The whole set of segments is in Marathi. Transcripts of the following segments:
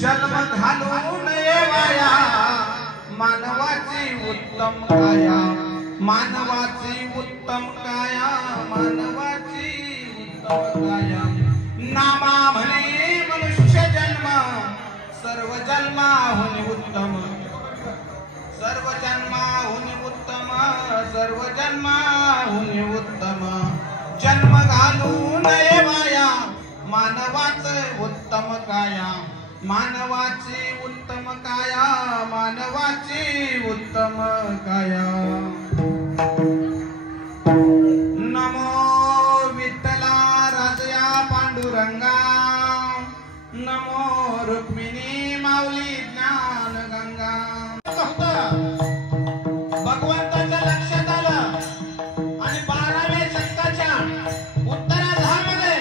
जन्म घालून येवाया मानवाची उत्तम काया, मानवाची उत्तम काया, मानवाची उत्तम काया। नामा म्हणे मनुष्य जन्म सर्व जन्माहुनी उत्तम, सर्व जन्माहुनी उत्तम, सर्व जन्माहुनी उत्तम। जन्म घालून येवाया मानवाचे उत्तम काया, मानवाची उत्तम काया, मानवाची उत्तम काया। नमो विठ्ठला राजया पांडुरंगा, नमो रुक्मिणी माऊली ज्ञान गंगा। भगवंताच्या लक्षात आलं आणि 12व्या शतकाच्या उत्तरार्धामध्ये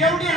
एवढी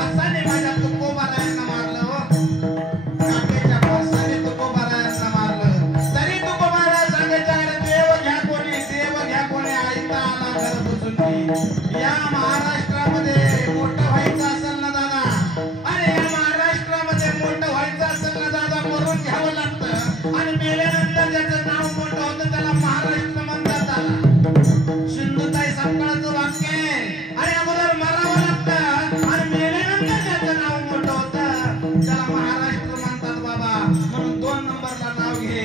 फासाने माझ्या तुकोबारायांना मारलं हो. काठीच्या फासाने तुकोबारायांना मारलं. तरी तुकोबारा सांगायचा अरे देव घ्या कोणी आईता आला घर बुजून ती. या महाराष्ट्रामध्ये मोठं व्हायचं असेल ना दादा, अरे या महाराष्ट्रामध्ये मोठं व्हायचं असेल ना दादा, मरून घ्यावं लागतं आणि मेल्यानंतर ज्याचं नाव मोठं होतं त्याला महाराष्ट्र म्हणतात आला. सिंधुताई सपकाळचं वाक्य आहे, अरे अगोदर मरावं लागतं आणि मेल्यानंतर ज्याचं नाव मोठं होतं त्याला महाराष्ट्र म्हणतात बाबा. म्हणून 2 नंबरला नाव घे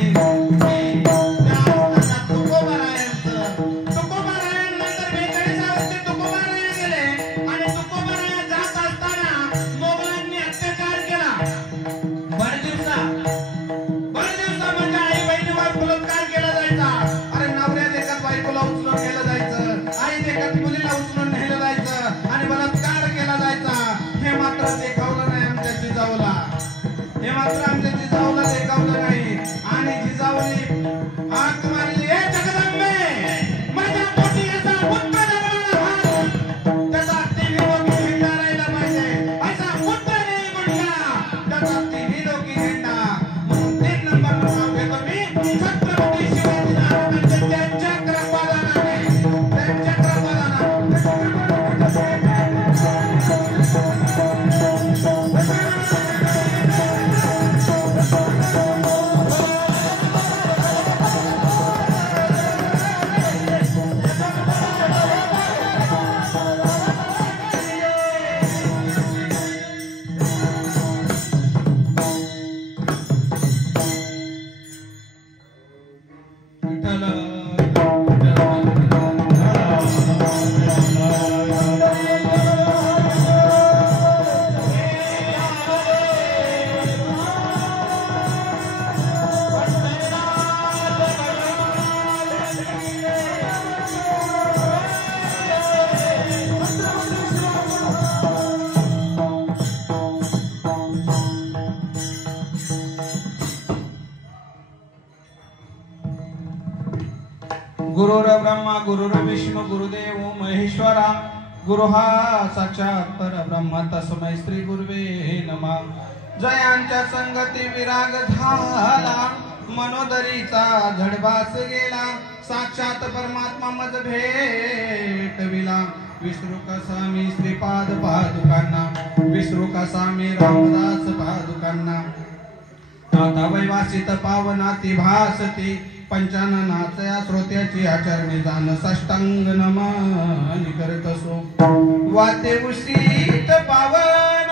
गुरुर ब्रह्मा गुरुर विष्णु गुरुदेव महेश्वरा गुरु हा साक्षात परब्रह्म तस्मै श्री गुरुवे नमः. जयांच्या संगती विराग झाला मनोदरीचा झडबास गेला साक्षात परमात्मा मज भेटविला. विसरू कसा मी श्रीपाद पादुकांना विसरू कसा मी रामदास पादुकांना. आता वैवासित पावनाती भासती पंचाननाच्या श्रोत्याची आचरणी जाण साष्टांग नमन करत असो. वाते उशीत पावन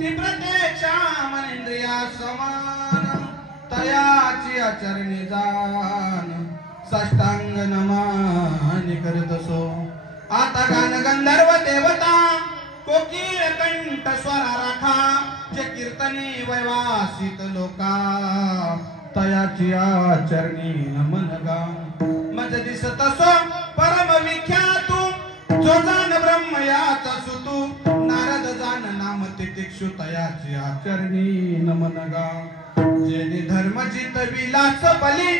ती प्रत्यक्षा मनेंद्रिया समान तयाची आचरणी जाण साष्टांग नमन करत असो. आता गान गंधर्व देवता कोकिळ कंठ स्वरा राखा जे कीर्तनी वैवासित लोका तयाची आचरणी नमन गा. मज दिसत असो परम विख्यातू जो जाण ब्रह्म याचा सुतू नारद जाण नाम तितिक्षु तयाची आचरणी नमन गा. जेने धर्म जितविलाच बली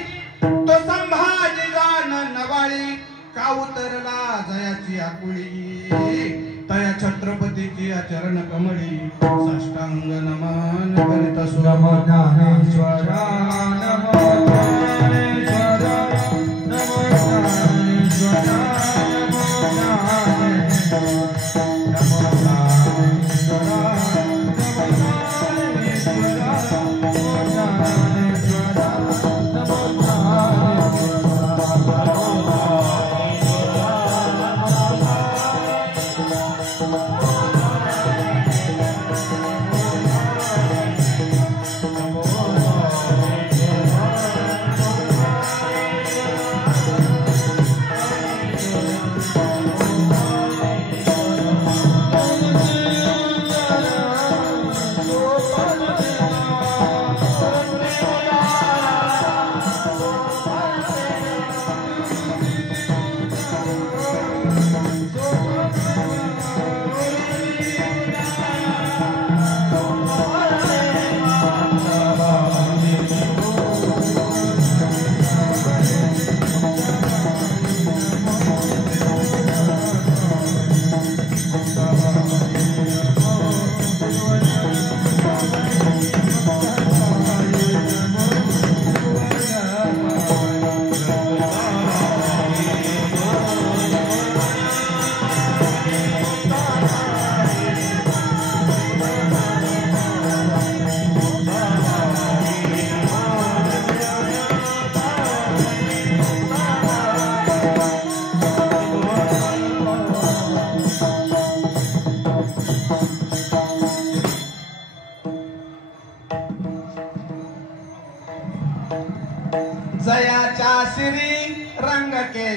तो संभाजी जाण नवाळी का उतरला जयाची आकुळी तया छत्रपतीची आचरण कमळी साष्टांग नमन करीत असो. नमो ज्ञानेश्वरा नमो ज्ञानेश्वरा नमो ज्ञानेश्वरा नमो ज्ञानेश्वरा नमो ज्ञानेश्वरा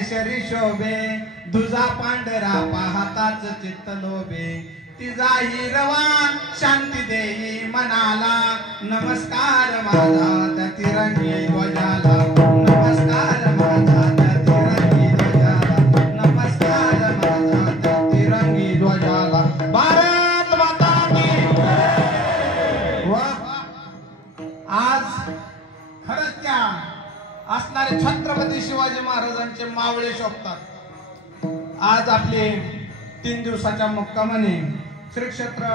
केशरी शोभे तुझा पांढरा पाहताच चित्त लोभे तिचा हिरवा शांती देई मनाला नमस्कार माझा त्या तिरंगी ध्वजाला नमस्कार माझा त्या तिरंगी ध्वजाला नमस्कार माझा त्या तिरंगी ध्वजाला भारत माता की आज खरंच त्या असणारे छत्रपती शिवाजी महाराजांचे मावळे शोभतात. आज आपले 3 दिवसाच्या मुक्कामाने श्री क्षेत्र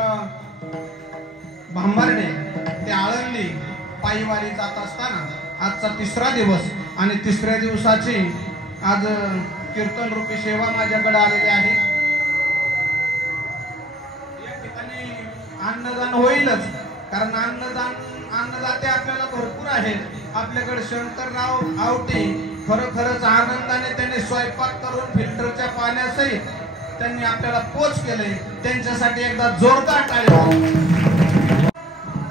भांबार्डे ते आळंदी पायीवारी जात असताना आजचा 3रा दिवस आणि 3ऱ्या दिवसाची आज कीर्तन रूपी सेवा माझ्याकडे आलेली आहे. या ठिकाणी अन्नदान होईलच, कारण अन्नदाते आपल्याला भरपूर आहेत. आपल्याकडे शंकरराव आवटे खरोखरच आनंदाने त्यांनी स्वयंपाक करून फिल्टरच्या पाण्यासहित त्यांनी आपल्याला पोच केले. त्यांच्यासाठी एकदा जोरदार टाळ्या.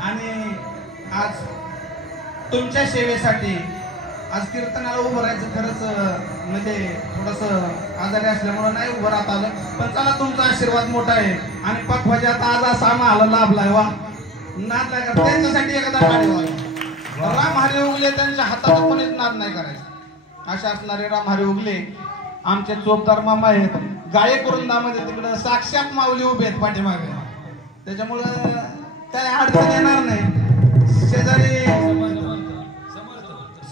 आणि आज तुमच्या सेवेसाठी आज कीर्तनाला उभं राहायचं खरंच म्हणजे थोडस आजारी असल्यामुळे नाही उभं राहत आलं, पण चला तुमचा आशीर्वाद मोठा आहे आणि पखवाजात आज असा आम्हाला लाभलाय. वा नाद नाही करत त्यांच्यासाठी एकदा टाळी व्हावी. राम हरी उगले त्यांच्या हातात कोणीच नाद नाही करायचं. अशा असणारे राम हरी उगले आमचे चोपदार मामा आहेत. गायक वृंदामध्ये तिकडं साक्षात माऊली उभे आहेत पाठीमागे, त्याच्यामुळं काय अडचण येणार नाही. शेजारी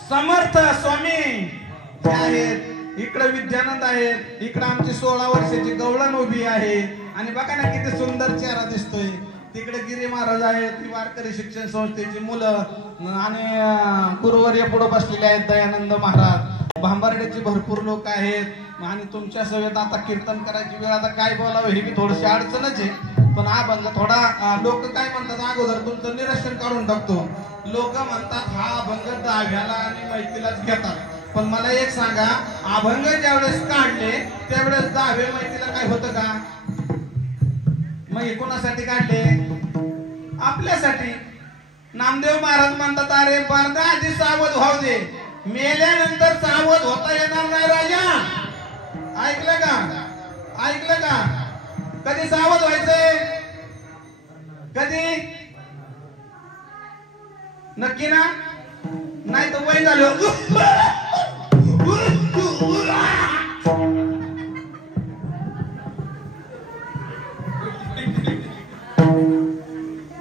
समर्थ स्वामी आहेत, इकडे विद्यानंद आहेत, इकडे आमची 16 वर्षाची गवळण उभी आहे. आणि बघा ना किती सुंदर चेहरा दिसतोय. तिकडे गिरी महाराज आहेत, ती वारकरी शिक्षण संस्थेची मुलं आणि गुरुवर्य पुढे बसलेले आहेत दयानंद महाराज. भांबार्डेचे भरपूर लोक आहेत आणि तुमच्या सेवेत आता कीर्तन करायची वेळ. आता काय बोलावं हे बी थोडीशी अडचणच आहे, पण हा अभंग थोडा लोक काय म्हणतात अगोदर तुमचं निरीक्षण काढून टाकतो. लोक म्हणतात हा अभंग दहाव्याला आणि मैत्रीलाच घेतात, पण मला एक सांगा, अभंग ज्यावेळेस काढले त्यावेळेस 10वे मैत्रीला काय होतं का? मग हे कोणासाठी काढले? आपल्यासाठी. नामदेव महाराज म्हणतात अरे पर्दा आधी सावध व्हाव दे, मेल्यानंतर सावध होता येणार नाही राजा. ऐकलं का? ऐकलं का? कधी सावध व्हायचंय? कधी? नक्की ना? नाही तर वय झालं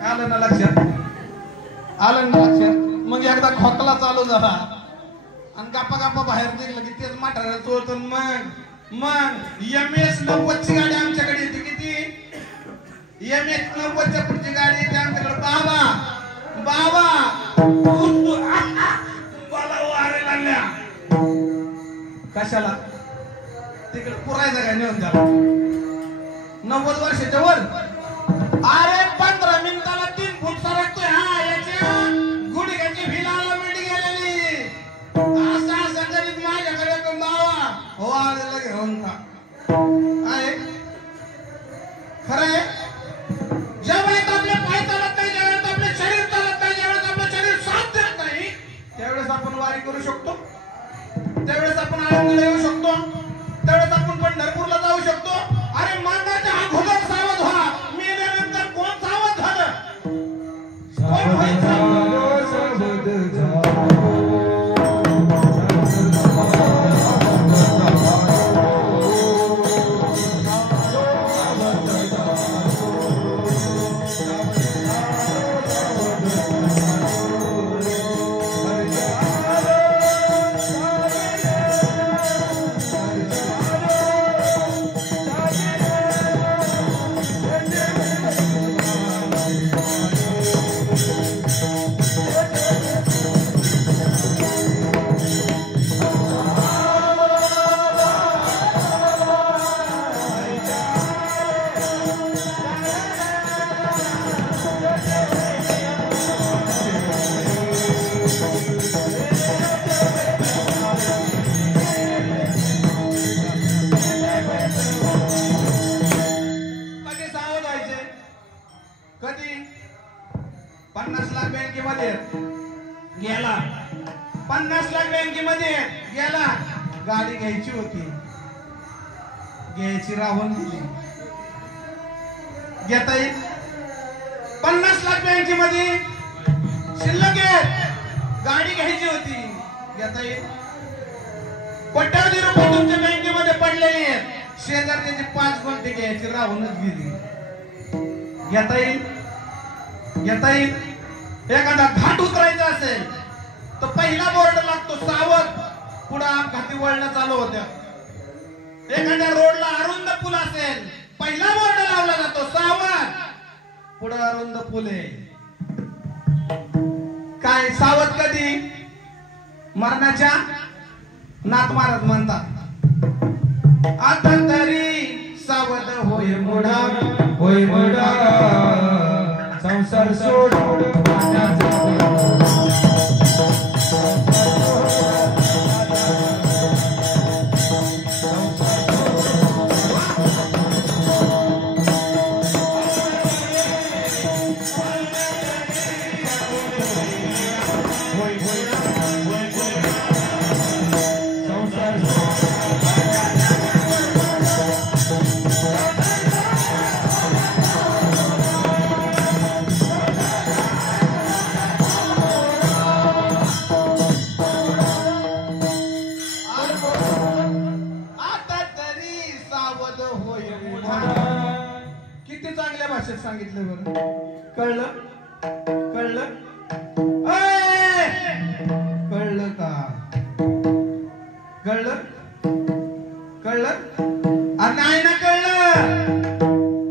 आलं ना लक्षात? आलं ना लक्षात? मग एकदा खोकला चालू झाला आणि गप्पा गप्पा बाहेर निघलं की तेच माठाला चोळतो. मग MS 90ची गाडी आमच्याकडे येते. किती? MS 90च्या पुढची गाडी येते आमच्याकडे. बाबा मला वारे लागल्या. कशाला? तिकडे पुरायचं काय नेऊन झाला 90 वर्षाच्या वर. अरे 15 मिनिटाला 3 फूट सरकतोय. हा याच्या गुडघ्याची भिलाला मिठी गेलेली. असं करीत माझ्याकडे तो बाबा हो आलेला घेऊन का आहे. खरं आहे. ज्यावेळेस आपले पाय चालत नाही, ज्यावेळेस आपले शरीर चालत नाही, ज्यावेळेस आपलं शरीर साथ देत नाही, त्यावेळेस आपण वारी करू शकतो, त्यावेळेस आपण आळंदीला येऊ शकतो, त्यावेळेस आपण पंढरपूरला जाऊ शकतो. अरे मानवाच्या अगोदर सावध व्हा, मेल्यानंतर कोण सावध झालं? कोण व्हायचं? कधी 50 लाख बँकेमध्ये गेला, 50 लाख बँकेमध्ये गेला, गाडी घ्यायची होती, घ्यायची राहून गेली. घेता येईल 50 लाख बँकेमध्ये शिल्लक आहे, गाडी घ्यायची होती, घेता येईल. कोट्यावधी रुपये तुमच्या बँकेमध्ये पडलेले आहेत, शेजारची 5 गुंठे घ्यायची राहूनच गेली. घेता येईल, घेता येईल. एखादा घाट उतरायचा असेल तर पहिला बोर्ड लागतो सावध, पुढे अपघाती वळण चालू होत्या. एखाद्या रोडला अरुंद पूल असेल, पहिला बोर्ड लावला जातो सावध, पुढे अरुंद पूल आहे. काय सावध कधी? मरणाच्या नाथ महाराज म्हणतात, आता तरी सावध होय मोडा, होय मोडा, संसार सोड सांगितलं बरं. कळलं? कळलं? कळलं का? कळलं? कळलं? नाही ना कळलं.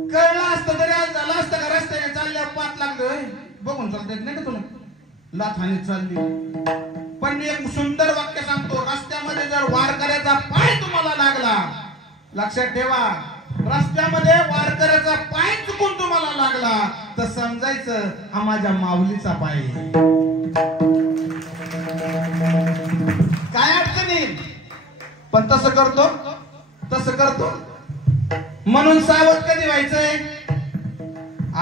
कळलं असतं तरी आज झालं असतं का? रस्त्याने चालल्या 5 लागलं बघून चालत नाही का तुला? लाथ हानीत चालली. पण मी एक सुंदर वाक्य सांगतो, रस्त्यामध्ये जर वारकऱ्याचा पाय तुम्हाला लागला, लक्षात ठेवा, रस्त्यामध्ये वारकऱ्याचा पाय चुकून तुम्हाला लागला तर समजायचं हा माझ्या माऊलीचा पाय. काय अडचण येईल, पण तसं करतो, तसं करतो. म्हणून सावध कधी व्हायचंय?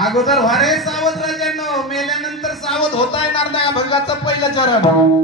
अगोदर व्हारे सावध राजांनो, मेल्यानंतर सावध होता येणार नाही. भगवाचं पहिलं चरण.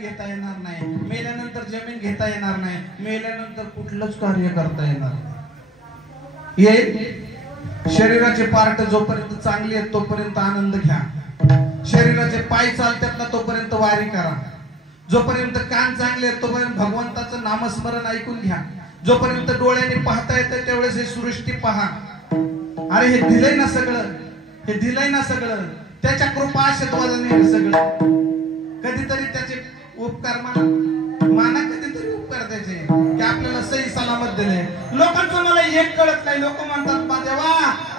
घेता येणार नाही, मेल्यानंतर जमीन घेता येणार नाही, मेल्यानंतर कुठलंच कार्य करता येणार नाही. ये शरीराचे पार्ट जोपर्यंत चांगले आहेत तोपर्यंत आनंद घ्या. शरीराचे पाय चालतात ना तोपर्यंत वारी करा. जोपर्यंत कान चांगले आहेत तोपर्यंत भगवंताचं नामस्मरण ऐकून घ्या. जोपर्यंत डोळ्याने पाहता येतं त्यावेळेस हे सृष्टी पहा. अरे हे दिलंय ना सगळं, हे दिलंय ना सगळं, त्याच्या कृपा आशीर्वादाने सगळं. कधीतरी त्याचे उपकार माना कधीतरी उपकार त्याचे की आपल्याला सही सलामत दिले. लोकांचं मला एक कळत नाही. लोक म्हणतात बा देवा,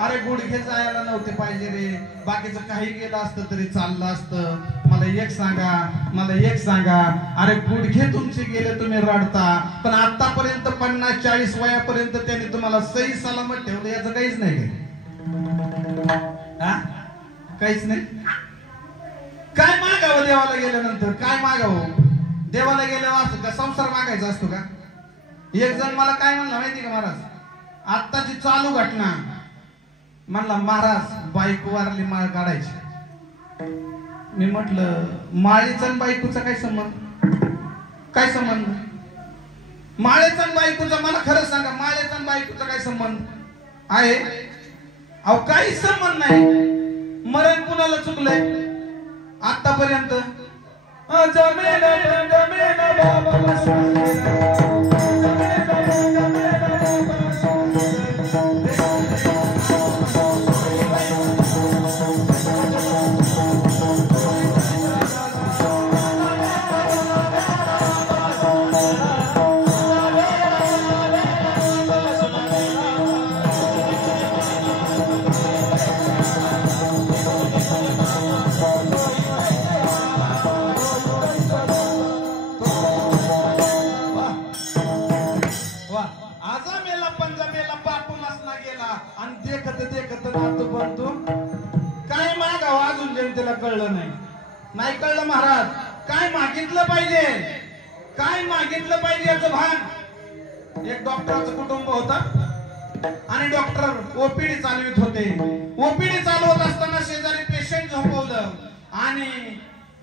अरे गुडघे जायला नव्हते पाहिजे रे, बाकीचं काही गेलं असतं तरी चाललं असतं. मला एक सांगा, मला एक सांगा, अरे गुडघे तुमचे गेले तुम्ही रडता, पण आतापर्यंत 50-40 वयापर्यंत त्यांनी तुम्हाला सही सलामत ठेवलं, याचं काहीच नाही का? काहीच नाही. काय मागावं देवाला गेल्यानंतर? काय मागावं देवाला गेल्यावर? असं का संसार मागायचा असतो का? एक जण मला काय म्हणला माहिती का महाराज, आत्ताची चालू घटना, म्हणला महाराज बायको वारली माळ काढायची. मी म्हटलं माळेचा आणि बायकोचा काय संबंध? काय संबंध? माळेचा आणि बायकोचा मला खरं सांगा, माळेचा आणि बायकोचा काय संबंध आहे? अहो काही संबंध नाही. मरण कुणाला चुकलंय आतापर्यंत? कळलं नाही. नाही कळलं महाराज. काय मागितलं पाहिजे, काय मागितलं पाहिजे याचं भान. एक डॉक्टराचं कुटुंब होतं आणि डॉक्टर ओपीडी चालवित होते. ओपीडी चालवत असताना शेजारी पेशंट झोपवलं आणि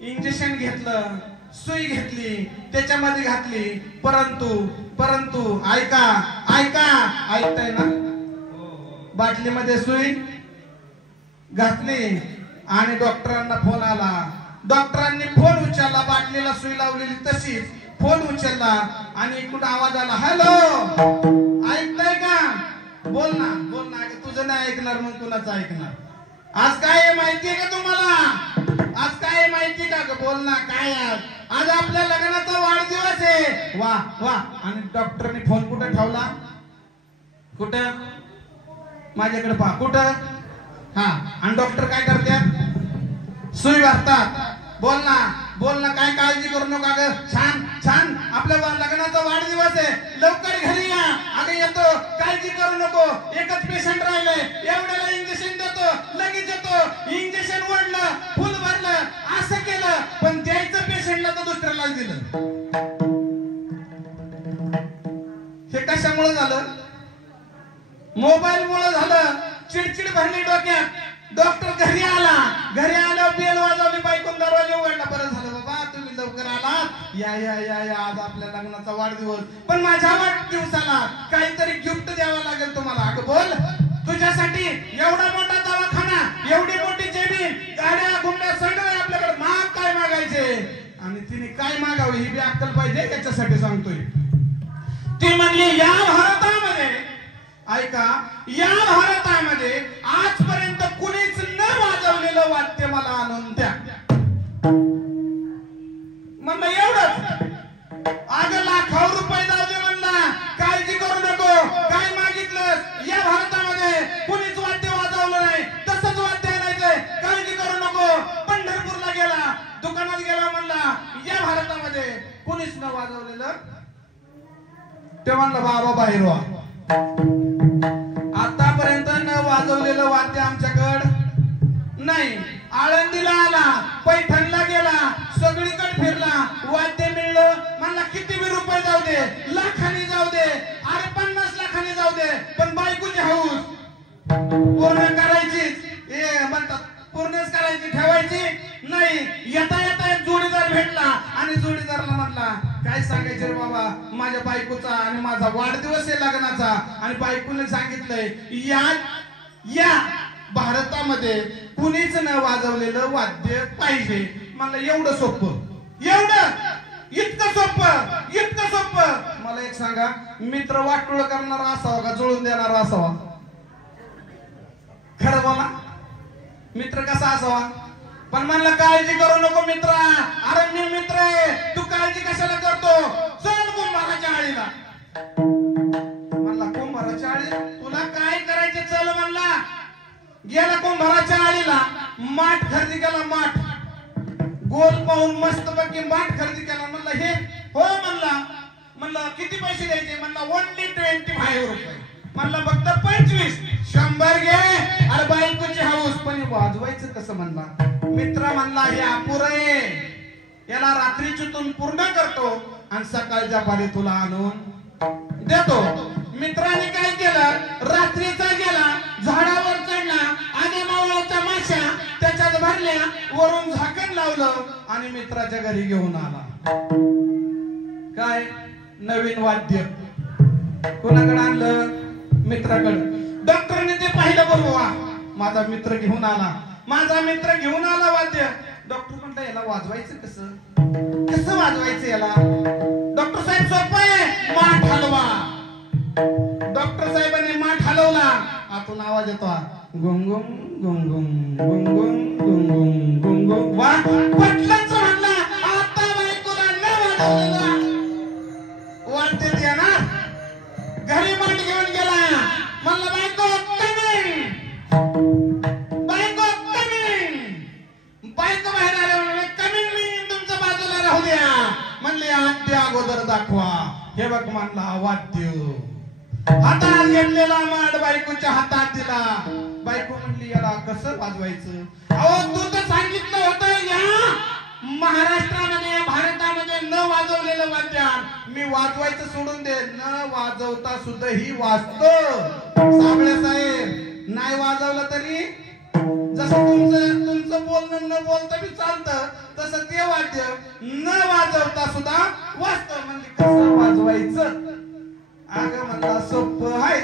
इंजेक्शन घेतलं, सुई घेतली, त्याच्यामध्ये घातली. परंतु ऐका ऐका, ऐकताय ना? बाटलीमध्ये सुई घातली आणि डॉक्टरांना फोन आला. डॉक्टरांनी फोन उचलला, बाटलीला सुई लावलेली तशीच फोन उचलला आणि इकडून आवाज आला, हॅलो ऐकताय का? बोल ना बोल ना. तुझं नाही ऐकणार मग कुणाचं ऐकणार? आज काय आहे माहितीये का तुम्हाला? आज काय आहे माहिती का? बोल ना काय? आज आपल्या लग्नाचा वाढदिवस आहे. वा वा. आणि डॉक्टरने फोन कुठं ठेवला? कुठं? माझ्याकडे पहा. कुठं? हा. आणि डॉक्टर काय करतात? सुई घालतात. बोल ना बोल ना. काय काळजी करू नका ग. छान छान आपल्या लग्नाचा वाढदिवस आहे, लवकर घरी या. अगं येतो, काळजी करू नको. एकच पेशंट राहिलंय, एवढ्याला इंजेक्शन देतो, लगेच येतो. इंजेक्शन ओढलं, फुल भरलं, असं केलं, पण द्यायचं पेशंटला तर दुसऱ्याला दिलं. हे कशामुळे झालं? मोबाईल मुळे झालं. चिडचिड भरली डोक्यात. डॉक्टर घरी आला. घरी आल्यावर बेल वाजवली, बायकोन दरवाजा उघडला. बरं झालं बाबा तुम्ही लवकर आलात. या या या या. आज आपल्या लग्नाचा वाढदिवस, पण माझ्या वाढदिवसाला काहीतरी गिफ्ट द्यावं लागेल तुम्हाला. अगं बोल. तुझ्यासाठी एवढा मोठा दवाखाना, एवढी मोठी जमीन, गाड्या घुमड्या सगळं आपल्याकडे. माग काय मागायचे? आणि तिने काय मागावे ही बी अक्कल पाहिजे. याच्यासाठी सांगतोय. ती म्हणली या भारतामध्ये, ऐका, या भारतामध्ये आजपर्यंत कुणीच न वाजवलेलं वाद्य मला आणून द्या. म्हणलं एवढंच? अगं लाखो रुपये जाऊ दे म्हणला, काळजी करू नको. काय मागितलं? या भारतामध्ये कुणीच वाद्य वाजवलं नाही, तसंच वाद्य आणायचंय, काळजी करू नको. पंढरपूरला गेला, दुकानात गेला, म्हणला या भारतामध्ये कुणीच न वाजवलेलं. ते म्हणलं बाबा बाहेर वा. आतापर्यंत न वाजवलेलं वाद्य आमच्याकडे नाही. आळंदीला आला, पैठणला गेला, सगळीकडे फिरला, वाद्य मिळलं. म्हणला किती बी रुपये जाऊ दे, लाखांनी जाऊ दे, अरे 50 लाखांनी जाऊ दे, पण बायकोची हौस पूर्ण करायची. म्हणतात पूर्णच करायची, ठेवायची नाही. येता येता एक जोडीदार भेटला आणि जोडीदारला म्हटला काय सांगायचं रे बाबा, माझ्या बायकोचा आणि माझा वाढदिवस आहे लग्नाचा, आणि बायकोने सांगितलंय या भारतामध्ये कुणीच न वाजवलेलं वाद्य पाहिजे. मला एवढं सोपं, एवढं इतकं सोपं, इतकं सोपं. मला एक सांगा, मित्र वाटोळ करणारा असावा का जुळून देणारा असावा? खरं बोला, मित्र कसा असावा? पण म्हणलं काळजी करू नको मित्रा. अरे मी मित्र आहे, तू काळजी कशाला करतो? चल कुंभाराच्या आळीला. म्हणला कुंभाराच्या आळी? तुला काय करायचे चल म्हणला. गेला कुंभाराच्या आळीला, माठ खरेदी केला. माठ गोल पाहून मस्त पैकी माठ खरेदी केला. म्हणलं हे हो म्हणला. म्हणलं किती पैसे द्यायचे? म्हणला ओनली 25 रुपये. म्हणलं फक्त 25. 100 घे. अरे बायकोची हाऊस, पण वाजवायचं कसं? म्हणला मित्र. म्हणला हे अपुर आहे, याला रात्रीतून पूर्ण करतो आणि सकाळच्या पारी तुला आणून देतो. मित्राने काय केलं? रात्रीचा गेला, झाडावर चढला, आधी मावळाच्या माश्या त्याच्यात भरल्या, वरून झाकण लावलं. मित्राच्या घरी घेऊन आला. काय नवीन वाद्य कोणाकडे आणलं? मित्राकडे. डॉक्टरने ते पाहिलं बरोबर, माझा मित्र घेऊन आला, माझा मित्र घेऊन आला वाद्य. डॉक्टर म्हणता याला वाजवायचं कसं, कसं वाजवायचं याला? डॉक्टर साहेब सोपं आहे, माठ हलवा. डॉक्टर साहेबांनी माठ हलवला, आतून आवाज येतो गुंगुम गुंगुम गुंगुम गुंगुम गुंगुम. वा पटलंच म्हणला, आता बायकोला न वाजवलेला वाद्य द्या ना. घरी माठ घेऊन गेला, म्हणलं बायको कमिंग, बायको कमिंग. बायको बाहेर आले, म्हणले कमिंग मी तुमच्या बाजूला राहू द्या. म्हणले आद्य अगोदर दाखवा. हे बघ म्हणला वाद्य हातात घेतलेला माठ बायकोच्या हातात दिला. बायको म्हणली याला कसं वाजवायचं? अहो तू तर सांगितलं होतं या महाराष्ट्रामध्ये भारतामध्ये न वाजवलेलं वाद्य. मी वाजवायचं सोडून दे, न वाजवता सुद्धा ही वाजतो. साबळे साहेब नाही वाजवलं तरी जसं तुमचं बोलणं न बोलता बी चालतं, तसं ते वाद्य न वाजवता सुद्धा वाजतं. म्हणजे कसं वाजवायचं? अगं म्हणला सोपं आहे,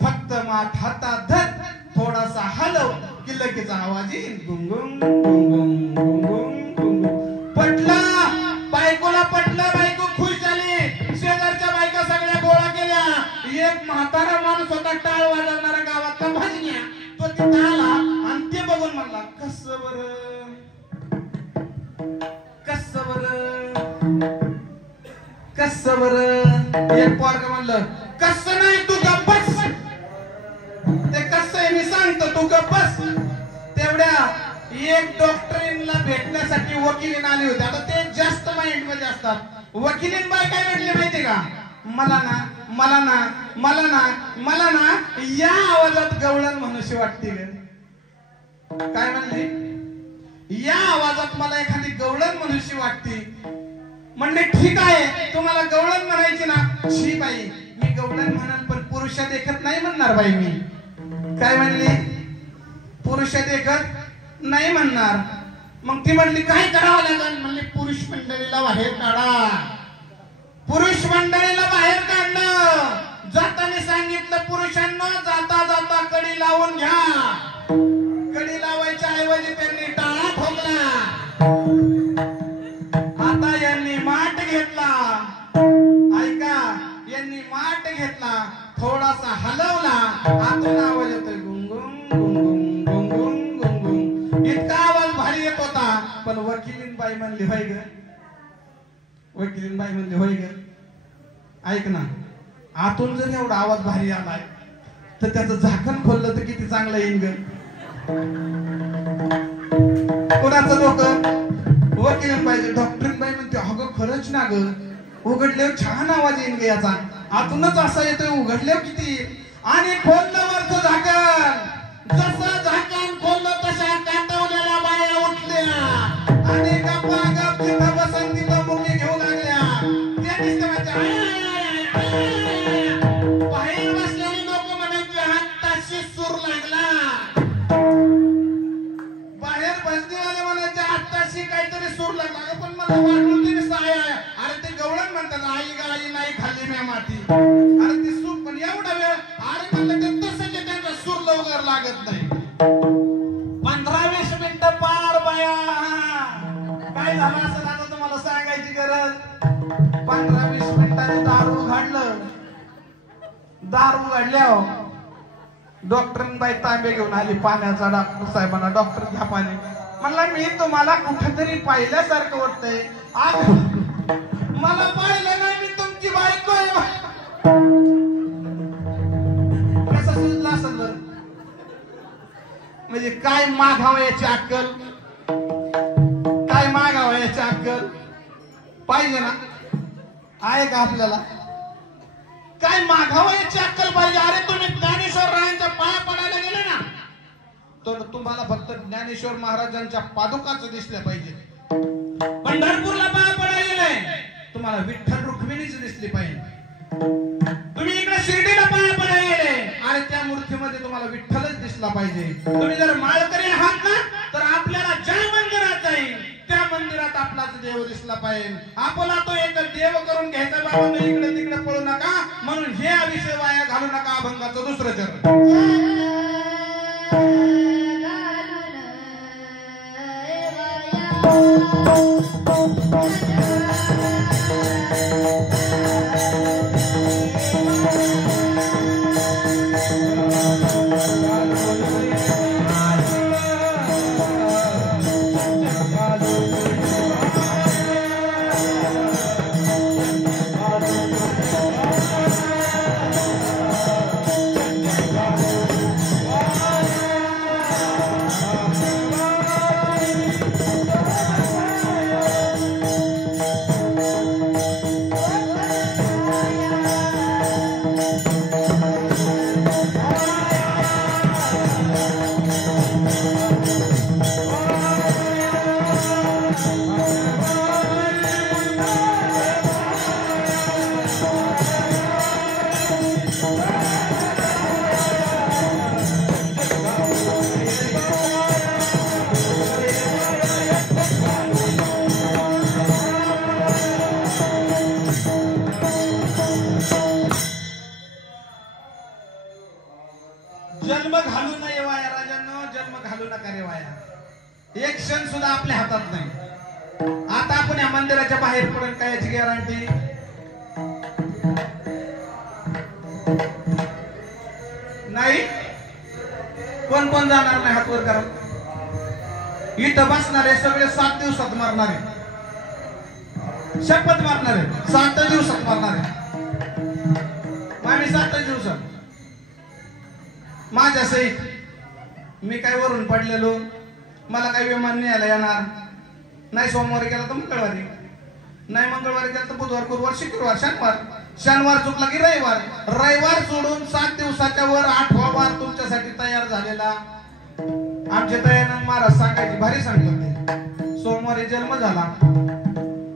फक्त माठ हातात धर, थोडासा हलव की लगेच आवाज येईल गुंगुम गुंगुम गुंगुम गुंगुम. पटला बायकोला, पटलं. बायको खुश झाली. शेजारच्या बायका सगळ्या गोळा केल्या. एक म्हातारा माणूस होता टाळ वाजवणारा गावातला भाजण्या, तो तिथं आला आणि ते बघून म्हणला कसं बरं, कसं बरं, कसं बरं. एक पोरग म्हणलं कसं नाही तू गप्प बस. ते कसं आहे मी सांगतो, तू गप्प बस. तेवढ्या एक डॉक्टरीनला भेटण्यासाठी वकिलीन आली होती. आता ते जास्त माइंड मध्ये असतात. वकिलीन बाय काय म्हटले माहितीये का? मला ना मला ना मला ना मला ना या आवाजात गवळण म्हणूशी वाटते ग. काय म्हणले? या आवाजात मला एखादी गवळण म्हणूशी वाटते. म्हणले ठीक आहे, तुम्हाला गवळण म्हणायची ना. शी बाई मी गवळण म्हणाल, पण पुरुषा देखत नाही म्हणणार बाई मी. काय म्हणली? पुरुषा देखत नाही म्हणणार. मग ती म्हणली काय करावं लागेल? म्हणले पुरुष मंडळीला बाहेर काढा. पुरुष मंडळीला बाहेर काढलं. जाताना सांगितलं पुरुषांना जाता जाता कडी लावून घ्या. कडी लावायच्या ऐवजी त्यांनी टाळा ठोकला. आता यांनी माठ घेतला. ऐका, यांनी माठ घेतला, थोडासा हलवला, आतून आवाज येतोय गुंगुम गुंगुम गुंगुम गुंगुम. इतका आवाज भारी येत होता. पण वकिलीन बाई म्हणली होय ग, वकिलीन बाई म्हणली होय ग, ऐक ना, आतून जर एवढा आवाज भारी आलाय तर त्याचं झाकण खोललं तर किती चांगलं येईल ग. कोणाचं डोकं? वकील पाहिजे. डॉक्टर बाई म्हणते अगं खरंच ना ग, उघडल्यावर छान आवाज येईल ग याचा. आतूनच असा येतोय, उघडल्यावर किती. आणि खोललं वरचं झाकण. जसं झाकण खोललं तशा काटवलेल्या बाया उठल्या आणि गप्पा गप तिथं बसन तिथं मुली घेऊ लागल्या. त्या दिसते बाहेर बसलेली लोक म्हणायची हाताशी सूर लागला. बाहेर बसणीवाले म्हणायचे हाताशी काहीतरी सूर लागला. पण मला वाटलं तरी साय आहे. अरे ते गवळण म्हणतात, आई गाई नाही खाल्ली मी माती. अरे ते सूर पण एवढा वेळ. अरे म्हणलं ते तसं की त्यांचा सूर लवकर लागत नाही. 15-20 मिनिटं पार बाया. काय झालं असं आता तुम्हाला सांगायची गरज. 15-20 मिनिटांनी दारू उघडलं. दारू उघडल्यावर डॉक्टरीन बाई तांबे घेऊन आली पाण्याचा. डॉक्टर साहेबांना डॉक्टर घ्या पाणी. म्हणलं मी तुम्हाला कुठेतरी पाहिल्यासारखं वाटतंय. मला पाहिलं नाही, मी तुमची बायको आहे. कसं सुचलं असेल बरं? म्हणजे काय मागावं याची अक्कल, काय मागावं याची अक्कल पाहिजे ना. आहे का आपल्याला? काय मागावं याची अक्कल पाहिजे. अरे तुम्ही ज्ञानेश्वर रायांच्या पाया पडायला गेले ना, तर तुम्हाला फक्त ज्ञानेश्वर महाराजांच्या पादुकाच दिसल्या पाहिजे. पंढरपूरला पाया पडायला गेले, तुम्हाला विठ्ठल रुक्मिणीच दिसली पाहिजे. तुम्ही इकडे शिर्डीला पाया पडायला गेले, आणि त्या मूर्तीमध्ये तुम्हाला विठ्ठलच दिसला पाहिजे. तुम्ही जर माळकरी आहात ना, तर आपल्याला ज्या मंदिरात जाईल त्या मंदिरात आपला दिसला पाहिजे. आपला तो एक देव करून घ्यायचा बाबा, इकडे तिकडे पळू नका. म्हणून हे विषय वाया घालू नका. अभंगाचं दुसरं चरण. जन्म घालू नये वाया राजांनो, जन्म घालू नका रे वाया. एक क्षण सुद्धा आपल्या हातात नाही. आता आपण या मंदिराच्या बाहेर पडून काय याची गॅरंटी नाही. कोण कोण जाणार नाही हात वर करा. इथं बसणारे सगळे 7 दिवसात मारणारे, शपथ मारणारे 7 दिवसात मारणारे. आम्ही 7 दिवसात माझ्या सहित मी काय वरून पडलेलो, मला काही विमान न्यायला येणार नाही. सोमवारी गेला तर मंगळवारी नाही, मंगळवारी गेला तर बुधवार, गुरुवार, शुक्रवार, शनिवार. शनिवार चुकला की रविवार. रविवार सोडून 7 दिवसाच्या वर 8वा वार तुमच्यासाठी तयार झालेला. आमच्या दयानंद महाराज सांगायचे, भारी सांगलं ते. सोमवारी जन्म झाला,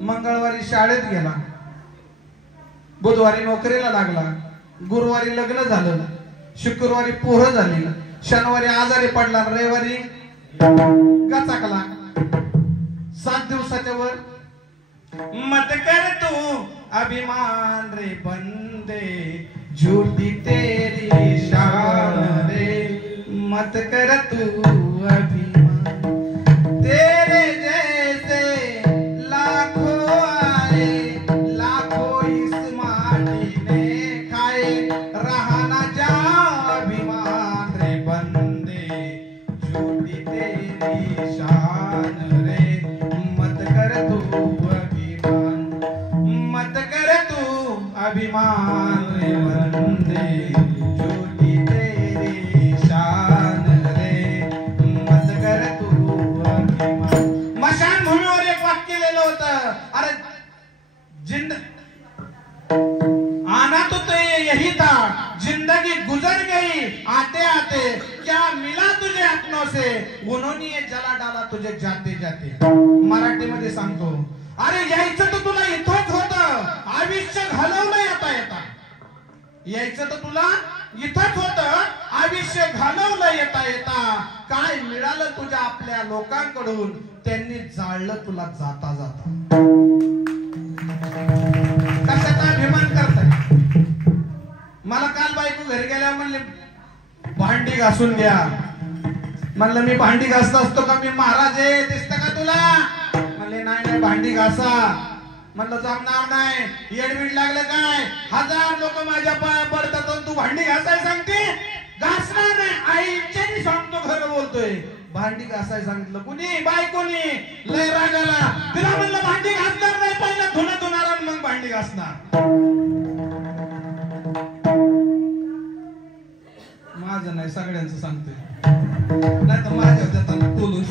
मंगळवारी शाळेत गेला, बुधवारी नोकरीला लागला, गुरुवारी लग्न झालं, शुक्रवारी पोरं झाली, शनिवारी आजारी पडला, रविवारी गचाकला. 7 दिवसाच्या वर. मत कर तू अभिमान रे बंदे, झूठी तेरी शान रे. मत कर तू अभिमान, तेरे जैसे लाखों आए, लाखों इस माटी ने खाए. रहा ना जा अभिमान रे बंदे, झूठी तेरी शान रे. मत कर तू अभिमान, मत कर तू अभिमान रे बंदे, झूठी तेरी शान रे. मत कर तू अभिमान. मशान भूमीवर एक वाक्य लिहिलं होतं, अरे जिंद आना तो यही था, जिंदगी गुजर गई आते आते, क्या मिला तुझे अपनों से, उन्होंने ये जला डाला तुझे जाते जाते. मराठीमध्ये सांगतो, अरे यायचं तर तुला इथंच होतं, आयुष्य घालवलं येता येता. यायचं तर तुला इथंच होतं, आयुष्य घालवलं येता येता. काय मिळालं तुझ्या आपल्या लोकांकडून, त्यांनी जाळलं तुला जाता जाता. कशाचा अभिमान करताय. मला काल बायको घरी गेल्या म्हणले भांडी घासून घ्या. म्हणलं मी भांडी घासत असतो का, मी महाराज आहे दिसतं का तुला. म्हणले नाही नाही भांडी घासा. म्हणलं जमणार नाही, येडवीड लागलं काय. 1000 लोक माझ्या पाया पडतात, तू भांडी घासाय सांगते. घासणार नाही, आईच्यानी सांगतो, खरं बोलतोय. भांडी घासाय सांगितलं कुणी, बायकोनी. लय रागाला. तिला म्हणलं भांडी घासणार नाही, पहिलं धुणं धुणार आणि मग भांडी घासणार. माझं नाही, सगळ्यांचं सांगतोय, नाही तर माझ्या देताना बोलून.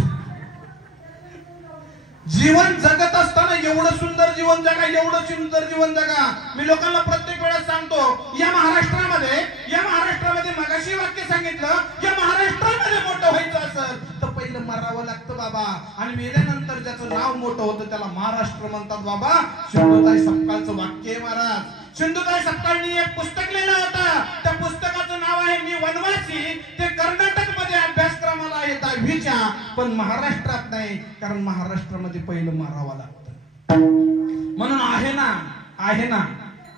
जीवन जगत असताना एवढं सुंदर जीवन जगा, एवढं सुंदर जीवन जगा. मी लोकांना प्रत्येक वेळेस सांगतो, या महाराष्ट्रामध्ये मगाशी वाक्य सांगितलं, या महाराष्ट्रामध्ये मोठं व्हायचं असेल तर पहिलं मरावं लागतं बाबा. आणि मेल्यानंतर ज्याचं नाव मोठं होतं त्याला महाराष्ट्र म्हणतात बाबा. सिंधुताई सपकाळचं वाक्य आहे महाराज. सिंधुताई सपकाळनी एक पुस्तक लिहिलं होतं, त्या पुस्तकाचं नाव आहे मी वनवासी. ते कर्नाटक मध्ये अभ्यासक्रमाला आहे 10वीच्या, पण महाराष्ट्रात नाही, कारण महाराष्ट्रामध्ये पहिलं मारावं लागतं. म्हणून आहे ना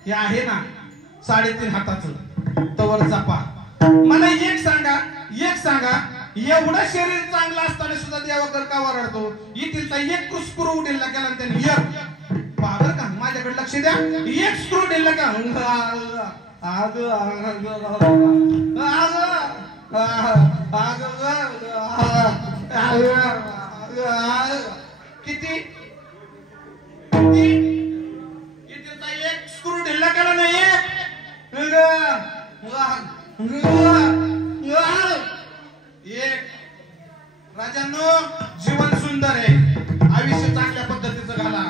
हे आहे ना 3.5 हाताचं तवर जपा. मला एक सांगा एवढं शरीर चांगलं असताना सुद्धा देवाकडे का वरडतो? इथलचा एक स्क्रू उडीला केला त्यांनी, एक पावर का माझ्याकडे लक्ष द्या, एक स्क्रू दिला का किती इथलचा एक स्क्रू ढिल्ला केला नाही. एक राजांनो, जीवन सुंदर आहे, आयुष्य चांगल्या पद्धतीचं घाला.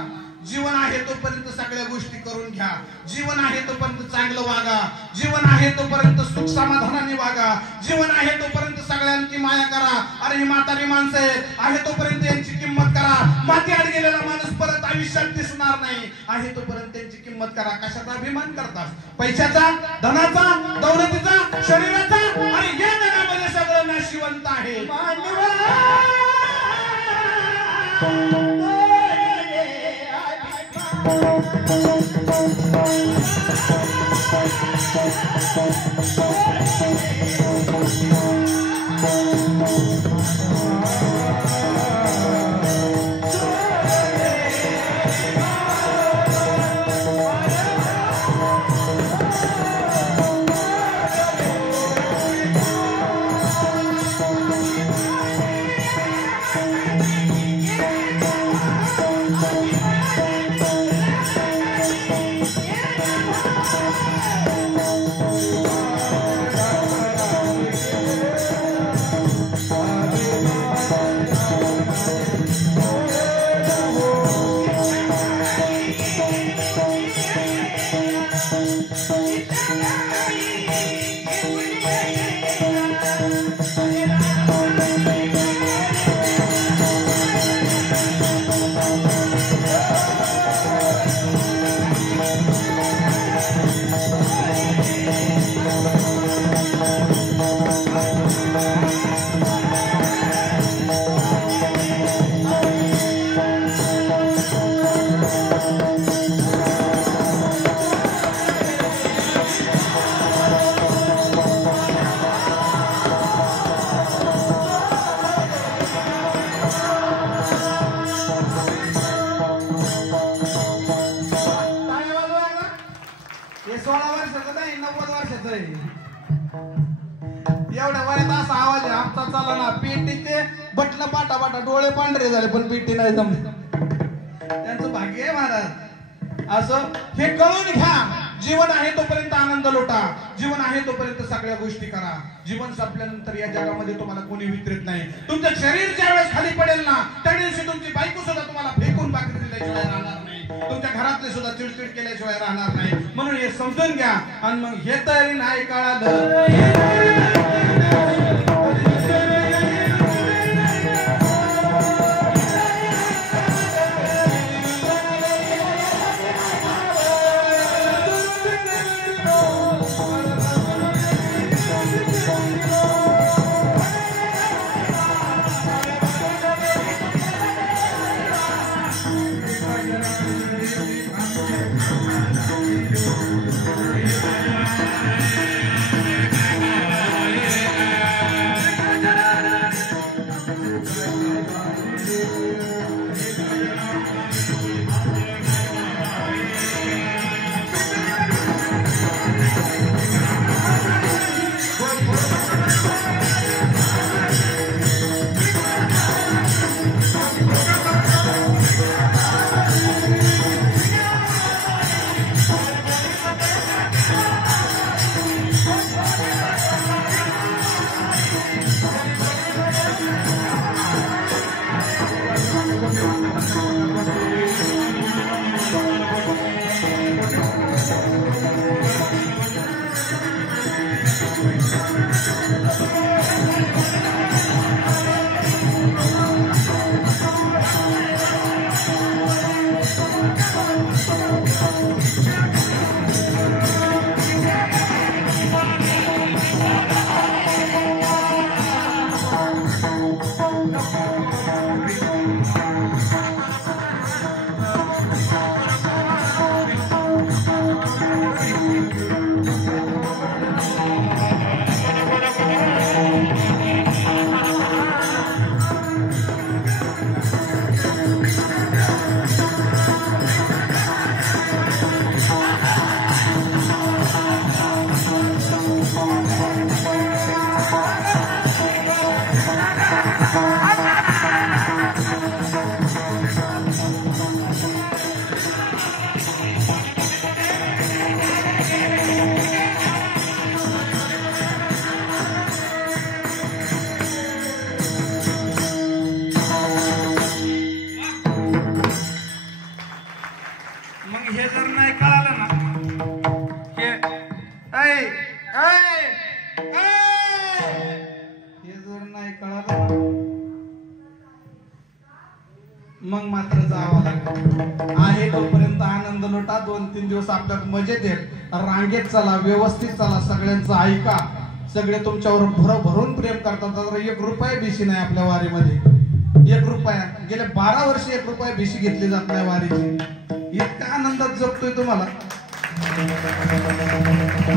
जीवन आहे तोपर्यंत सगळ्या गोष्टी करून घ्या. जीवन आहे तोपर्यंत चांगलं वागा. जीवन आहे तोपर्यंत सुख समाधानाने वागा. जीवन आहे तोपर्यंत सगळ्यांची माया करा. अरे ही म्हातारी माणसं आहे तोपर्यंत यांची किंमत करा. माती आड गेलेला माणूस परत आयुष्यात दिसणार नाही. आहे तोपर्यंत त्यांची किंमत करा. कशाचा अभिमान करतात? पैशाचा, धनाचा, दौलतीचा, शरीराचा. आणि या जगामध्ये सगळं नाशिवंत आहे. एवढ्या वयात असा आवाज आहे आमचा चाला ना. पेटीचे बटन पाटा डोळे पांढरे झाले पण पेटी नाही जमली. त्यांचं भाग्य आहे महाराज. असं हे कळून घ्या. जीवन आहे तोपर्यंत आनंद लोटा. जीवन आहे तोपर्यंत सगळ्या गोष्टी करा. जीवन संपल्यानंतर या जगामध्ये तुम्हाला कोणी वितरित नाही. तुमचं शरीर ज्या वेळेस खाली पडेल ना त्या दिवशी तुमची बायको सुद्धा तुम्हाला फेकून भाकरी दिल्याशिवाय राहणार नाही. तुमच्या घरातले सुद्धा चिडचिड केल्याशिवाय राहणार नाही. म्हणून हे समजून घ्या. आणि मग हे तरी नाही कळालं मग मात्र जावं लागतं. आहे तोपर्यंत आनंद लुटा. 2-3 दिवस आपल्यात मजेत येत. रांगेत चला, व्यवस्थित चला, सगळ्यांचं ऐका. सगळे तुमच्यावर भरून प्रेम करतात. तर 1 रुपया भिशी नाही आपल्या वारीमध्ये. 1 रुपया गेले 12 वर्ष 1 रुपया भिशी घेतली जात नाही वारीची. इतका आनंदात जगतोय तुम्हाला.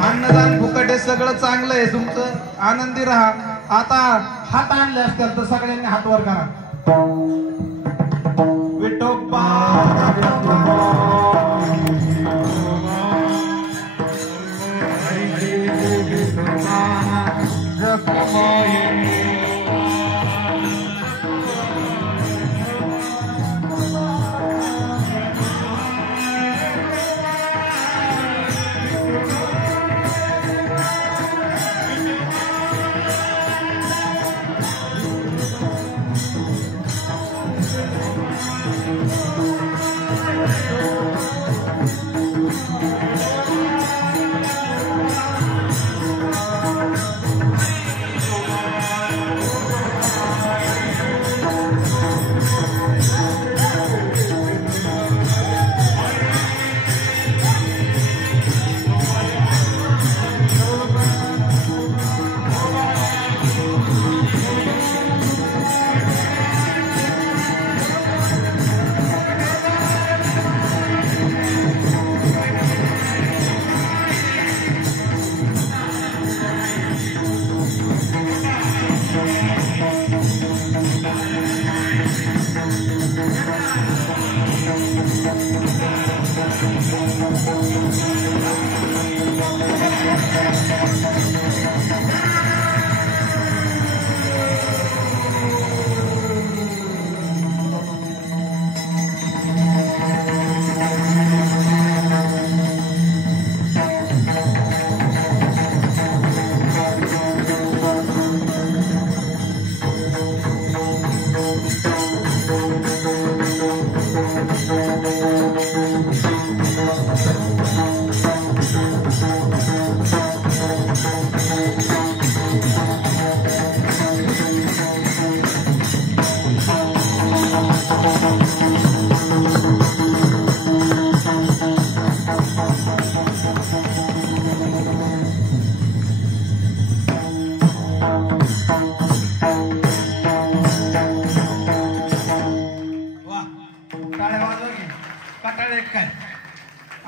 अन्नदान फुकट आहे, सगळं चांगलं आहे तुमचं. आनंदी राहा. आता हात आणले असतील तर सगळ्यांनी हात वर करा. विठोबा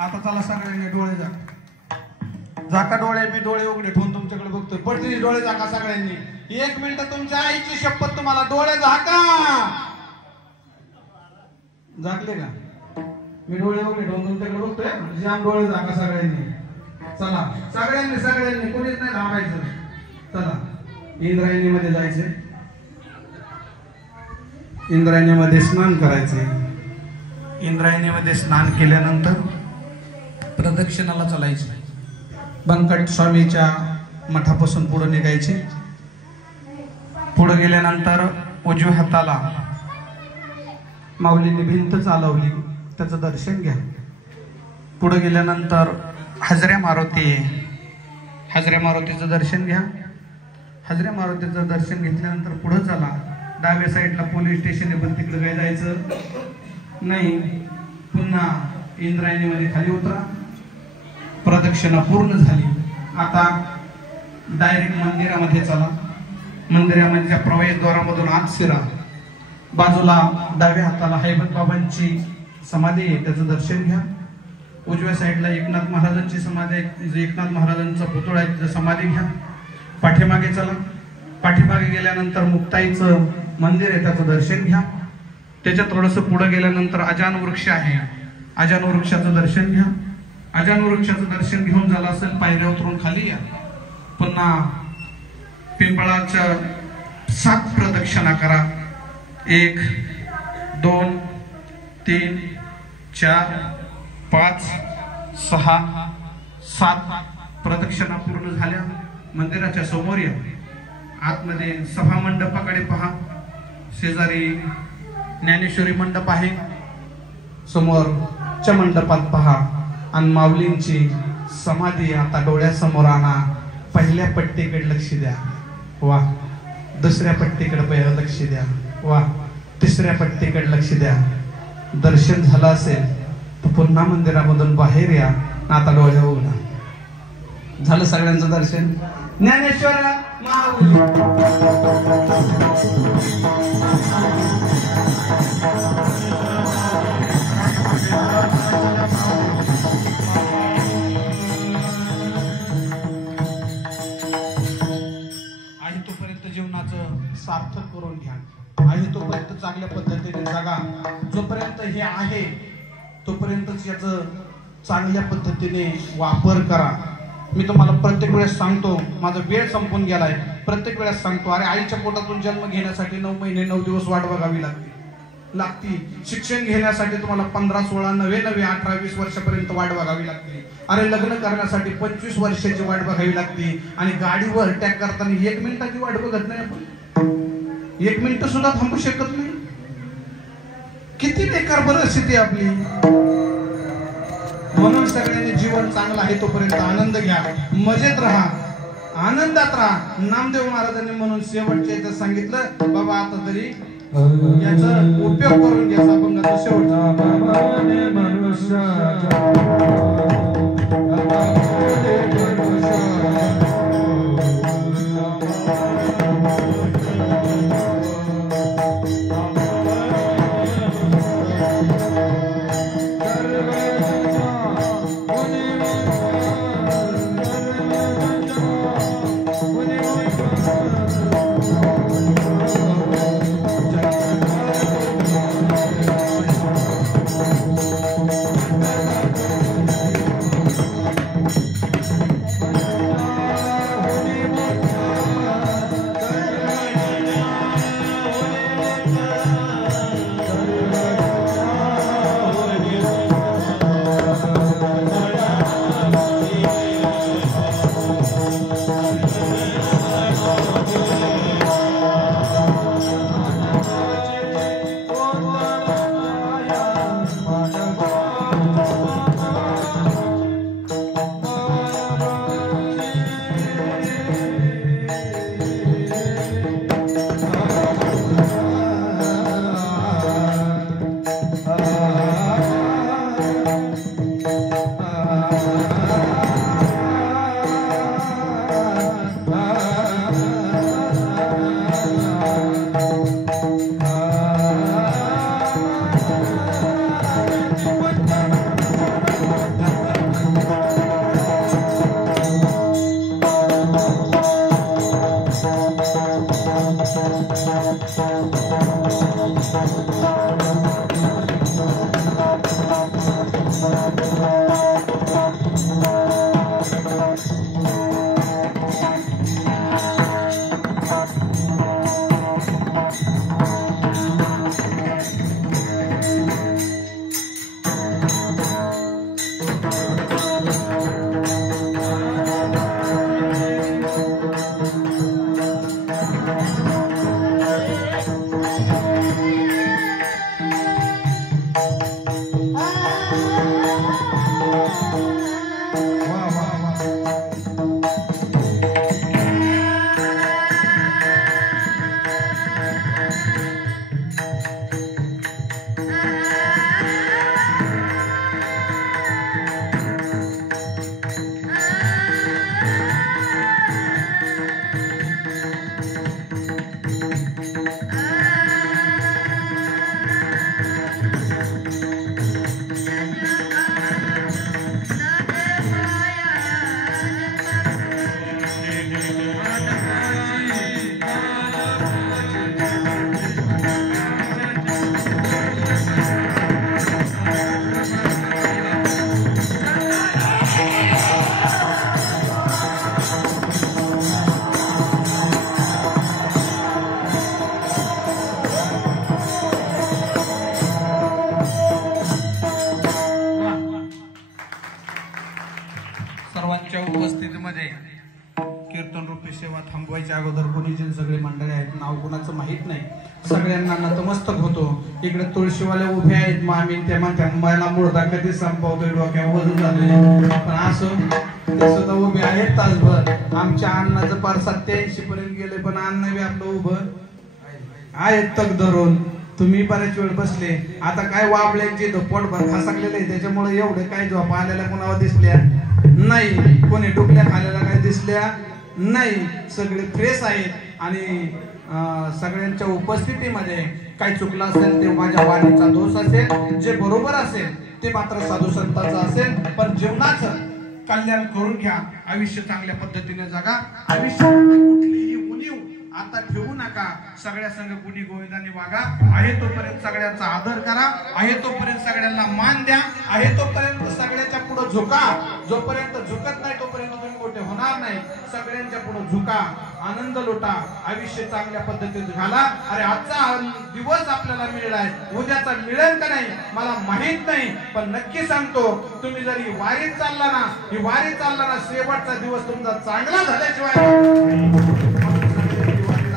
आता चला सगळ्यांनी डोळे झाका. डोळे मी डोळे उघडे ठेवून तुमच्याकडे बघतोय. पडतील डोळे झाका सगळ्यांनी. 1 मिनिट तुमच्या आईची शपथ तुम्हाला. डोळे झाका. झाकले का? मी डोळे उघडे ठेवून तुमच्याकडे बघतोय. जाम डोळे झाका सगळ्यांनी. चला सगळ्यांनी कोणीच नाही थांबायचं. चला इंद्रायणीमध्ये जायचंय. इंद्रायणीमध्ये स्नान करायचंय. इंद्रायणीमध्ये स्नान केल्यानंतर प्रदक्षिणाला चालायचे. बंकट स्वामीच्या मठापासून पुढे निघायचे. पुढे गेल्यानंतर उजव्या हाताला माऊलींनी भिंत चालवली, त्याचं दर्शन घ्या. पुढे गेल्यानंतर हजऱ्या मारुती, हजऱ्या मारुतीचं दर्शन घ्या. हजऱ्या मारुतीचं दर्शन घेतल्यानंतर पुढे चला. डाव्या साईडला पोलीस स्टेशन आहे, पण तिकडे काय जायचं नाही. पुन्हा इंद्रायणीमध्ये खाली उतरा. प्रदक्षिणा पूर्ण झाली. आता डायरेक्ट मंदिरामध्ये चला. मंदिरामध्ये प्रवेशद्वारामधून आत शिरा. बाजूला डाव्या हाताला हैबत बाबांची समाधी आहे, त्याचं दर्शन घ्या. उजव्या साईडला एकनाथ महाराजांची समाधी आहे, एकनाथ महाराजांचा पुतळा आहे, त्याची समाधी घ्या. पाठीमागे चला. पाठीमागे गेल्यानंतर मुक्ताईचं मंदिर आहे, त्याचं दर्शन घ्या. त्याच्या थोडंसं पुढे गेल्यानंतर अजान वृक्ष आहे, अजान वृक्षाचं दर्शन घ्या. अजान वृक्षाचं दर्शन घेऊन झालं असेल पायऱ्या उतरून खाली या. पुन्हा पिंपळाच्या 7 प्रदक्षिणा करा. 1 2 3 4 5 6 7 प्रदक्षिणा पूर्ण झाल्या. मंदिराच्या समोर या. आतमध्ये सभा मंडपाकडे पहा. शेजारी ज्ञानेश्वरी मंडप आहे, समोरच्या मंडपात पहा. आणि माऊलींची समाधी आता डोळ्यासमोर आणा. पहिल्या पट्टीकडे लक्ष द्या. वा. दुसऱ्या पट्टीकडे पहिलं लक्ष द्या. वा. तिसऱ्या पट्टीकडे लक्ष द्या. दर्शन झालं असेल तर पुन्हा मंदिरामधून बाहेर या. आता डोळे उघडा. झालं सगळ्यांचं दर्शन. ज्ञानेश्वर आहे तोपर्यंत जीवनाचं सार्थक करून घ्या. आहे तोपर्यंत चांगल्या पद्धतीने जगा. जोपर्यंत हे आहे तोपर्यंतच याचं चांगल्या पद्धतीने वापर करा. मी तुम्हाला प्रत्येक वेळेस सांगतो, माझा वेळ संपून गेलाय, प्रत्येक वेळेस सांगतो, अरे आईच्या पोटातून जन्म घेण्यासाठी 9 महिने 9 दिवस वाट बघावी लागती. शिक्षण घेण्यासाठी तुम्हाला 15, 16, 9, 18, 20 वर्षापर्यंत वाट बघावी लागते. अरे लग्न करण्यासाठी 25 वर्षाची वाट बघावी लागते. आणि गाडीवर टॅग करताना 1 मिनिटाची वाट बघत नाही आपण. 1 मिनिट सुद्धा थांबू शकत नाही. किती बेकार परिस्थिती आपली. म्हणून सगळ्यांनी जीवन चांगलं आहे तोपर्यंत आनंद घ्या, मजेत राहा, आनंदात राहा. नामदेव महाराजांनी म्हणून शेवटच्या इथं सांगितलं, बाबा आता तरी याचा उपयोग करून घ्या. अभंगाचा शेवटचा थांबवायच्या अगोदर कोणी जे सगळे मंडळी आहेत, नाव कोणाचं माहित नाही, सगळ्यांना नतमस्तक होतो. इकडे तुळशीवाले उभे आहेत, मामी त्या मला मुर्दा कधी संपवतोय, डोक्यावर वजन झाले, पण असं ते सुद्धा उभे आहेत तासभर. आमच्या अण्णाचं पार 87 पर्यंत गेले, पण अण्णा बी आपलं उभं आहेत तक धरून. तुम्ही बऱ्याच वेळ बसले. आता काय वाबळ्यांची पोट खासकलेलं आहे त्याच्यामुळे एवढे काय झोपा आलेल्या कोणावर दिसल्या नाही, कोणी टुकल्या खाल्लेल्या काय दिसल्या नाही. सगळे फ्रेश आहेत आणि सगळ्यांच्या उपस्थितीमध्ये काही चुकलं असेल ते माझ्या वाणीचा दोष असेल, जे बरोबर असेल ते मात्र साधू संतांचं असेल. पण जीवनाचं कल्याण करून घ्या, आयुष्य चांगल्या पद्धतीने जगा. आयुष्य कुठलीही उणीव आता ठेवू नका. सगळ्या संघ गुणी गोविंदाने वागा. आहे तोपर्यंत सगळ्यांचा आदर करा, आहे तोपर्यंत सगळ्यांना मान द्या, आहे तोपर्यंत सगळ्यांच्या पुढे झुका. जोपर्यंत झुकत नाही तोपर्यंत तुम्ही मोठे होणार नाही. सगळ्यांच्या पुढे झुका, आनंद लुटा, आयुष्य चांगल्या पद्धतीने घाला. अरे आजचा दिवस आपल्याला मिळालाय, उद्याचा मिळेल का नाही मला माहित नाही, पण नक्की सांगतो तुम्ही जर ही वारीत चालला ना, ही वारी चालला ना, शेवटचा दिवस तुमचा चांगला झाल्याशिवाय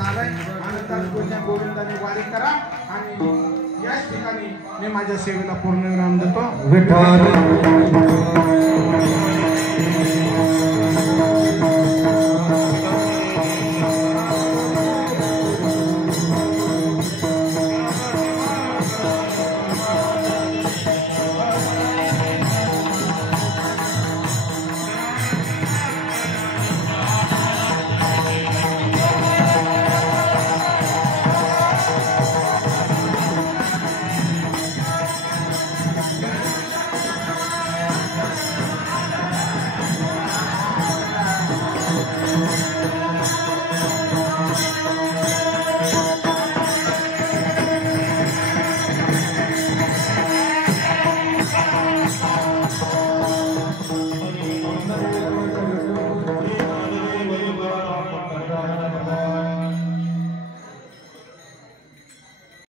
आनंदात गोविंदाने वारी करा. आणि याच ठिकाणी मी माझ्या सेवेला पूर्ण विराम देतो.